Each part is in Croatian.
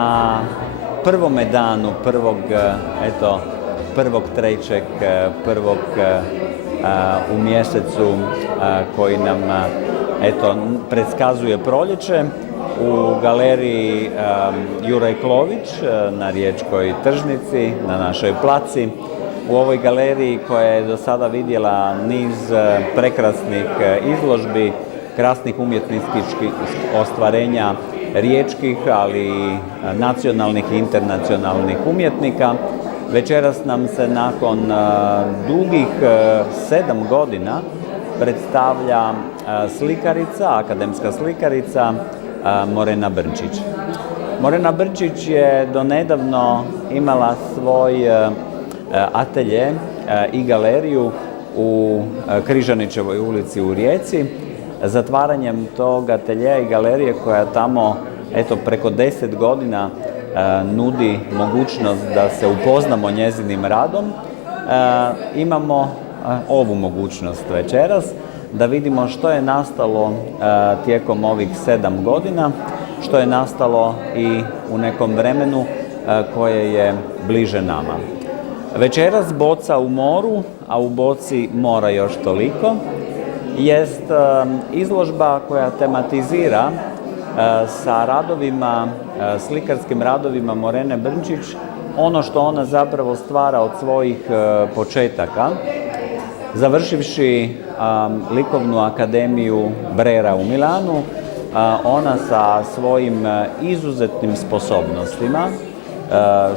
na prvome danu, prvog trećeg, prvog u mjesecu koji nam predskazuje proljeće u galeriji Juraj Klović na Riječkoj tržnici, na našoj placi. U ovoj galeriji koja je do sada vidjela niz prekrasnih izložbi, krasnih umjetničkih ostvarenja riječkih, ali i nacionalnih i internacionalnih umjetnika. Večeras nam se nakon dugih 7 godina predstavlja slikarica, akademska slikarica Morena Brnčić. Morena Brnčić je donedavno imala svoj atelje i galeriju u Križanićevoj ulici u Rijeci. Zatvaranjem tog ateljeja i galerije koja tamo preko 10 godina nudi mogućnost da se upoznamo njezinim radom, imamo ovu mogućnost večeras da vidimo što je nastalo tijekom ovih 7 godina, što je nastalo i u nekom vremenu koje je bliže nama. Večeras Boca u moru, a u boci mora još toliko, jest izložba koja tematizira sa radovima, slikarskim radovima Morene Brnčić, ono što ona zapravo stvara od svojih početaka, završivši likovnu akademiju Brera u Milanu, ona sa svojim izuzetnim sposobnostima,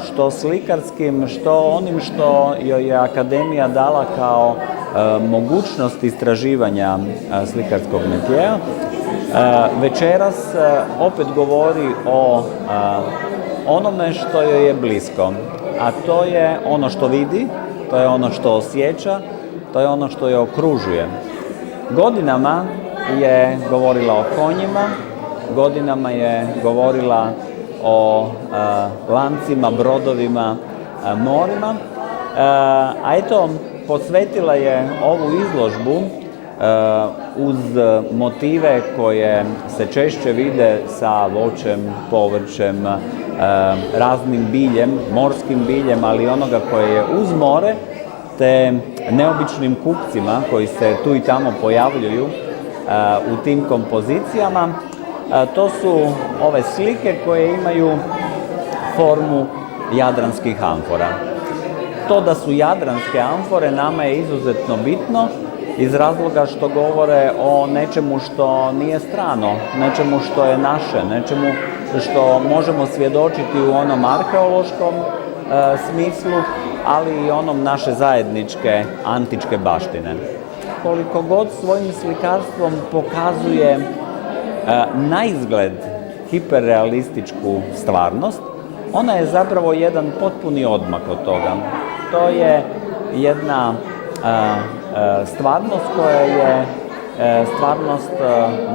što slikarskim, što onim što joj je akademija dala kao mogućnost istraživanja slikarskog metija, večeras opet govori o onome što joj je blisko, a to je ono što vidi, to je ono što osjeća, to je ono što je okružuje. Godinama je govorila o konjima, godinama je govorila o lancima, brodovima, morima, a posvetila je ovu izložbu uz motive koje se češće vide sa voćem, povrćem, raznim biljem, morskim biljem, ali onoga koje je uz more, te neobičnim kupcima koji se tu i tamo pojavljuju u tim kompozicijama. To su ove slike koje imaju formu jadranskih amfora. To da su jadranske amfore nama je izuzetno bitno iz razloga što govore o nečemu što nije strano, nečemu što je naše, nečemu što možemo svjedočiti u onom arheološkom smislu, ali i onom naše zajedničke antičke baštine. Koliko god svojim slikarstvom pokazuje naizgled hiperrealističku stvarnost, ona je zapravo jedan potpuni odmak od toga. To je jedna stvarnost koja je stvarnost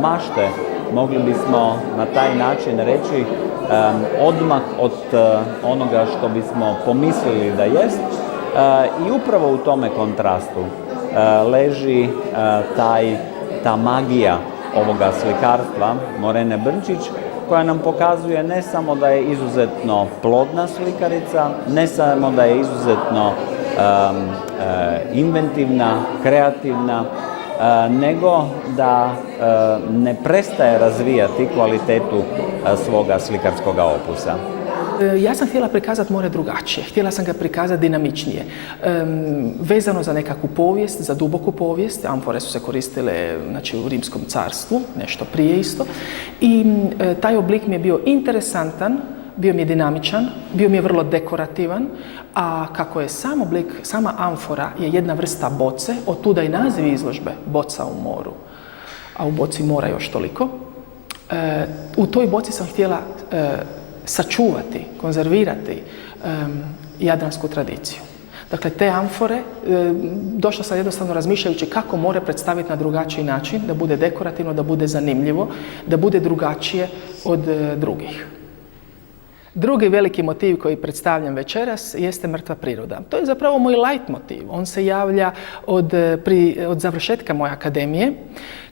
mašte, mogli bismo na taj način reći, odmak od onoga što bismo pomislili da jest, i upravo u tome kontrastu leži ta magija ovoga slikarstva Morene Brnčić, koja nam pokazuje ne samo da je izuzetno plodna slikarica, ne samo da je izuzetno inventivna, kreativna, nego da ne prestaje razvijati kvalitetu svoga slikarskoga opusa. Ja sam htjela prikazati more drugačije, htjela sam ga prikazati dinamičnije. Vezano za nekakvu povijest, za duboku povijest, amfore su se koristile u Rimskom carstvu, nešto prije isto. I taj oblik mi je bio interesantan, bio mi je dinamičan, bio mi je vrlo dekorativan, a kako je sam oblik, sama amfora je jedna vrsta boce, od tuda i naziv izložbe Boca u moru, a u boci mora još toliko. U toj boci sam htjela sačuvati, konzervirati jadransku tradiciju. Dakle, te amfore, došla sam jednostavno razmišljajući kako more predstaviti na drugačiji način, da bude dekorativno, da bude zanimljivo, da bude drugačije od drugih. Drugi veliki motiv koji predstavljam večeras jeste mrtva priroda. To je zapravo moj light motiv. On se javlja od završetka moje akademije,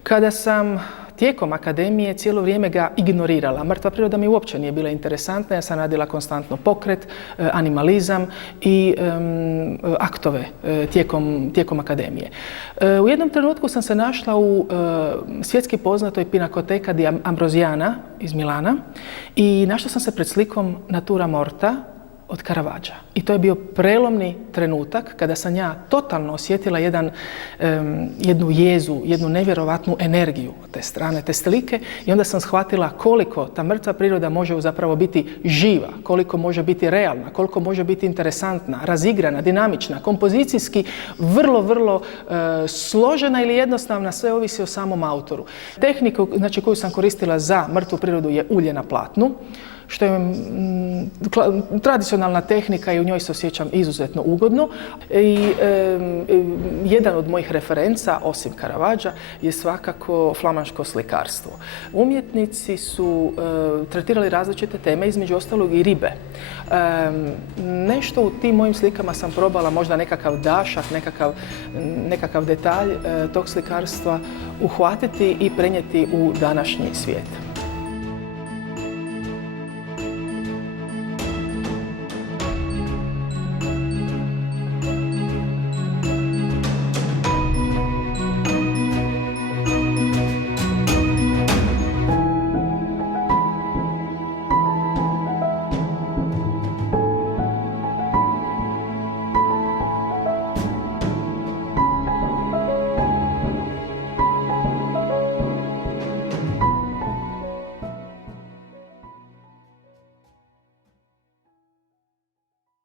kada sam tijekom akademije cijelo vrijeme ga ignorirala. Mrtva priroda mi uopće nije bila interesantna, ja sam radila konstantno pokret, animalizam i aktove tijekom akademije. U jednom trenutku sam se našla u svjetski poznatoj Pinakoteka di Ambrosiana iz Milana i našla sam se pred slikom Natura Morta od Caravaggia. I to je bio prelomni trenutak kada sam ja totalno osjetila jednu jezu, jednu nevjerovatnu energiju od te strane, te slike i onda sam shvatila koliko ta mrtva priroda može zapravo biti živa, koliko može biti realna, koliko može biti interesantna, razigrana, dinamična, kompozicijski vrlo složena ili jednostavna, sve ovisi o samom autoru. Tehniku koju sam koristila za mrtvu prirodu je ulje na platnu, što je tradicionalna tehnika i u njoj se osjećam izuzetno ugodno. I jedan od mojih referenca, osim Caravaggia, je svakako flamanško slikarstvo. Umjetnici su tretirali različite teme, između ostalog i ribe. Nešto u tim mojim slikama sam probala, možda nekakav dašak, nekakav detalj tog slikarstva uhvatiti i prenijeti u današnji svijet.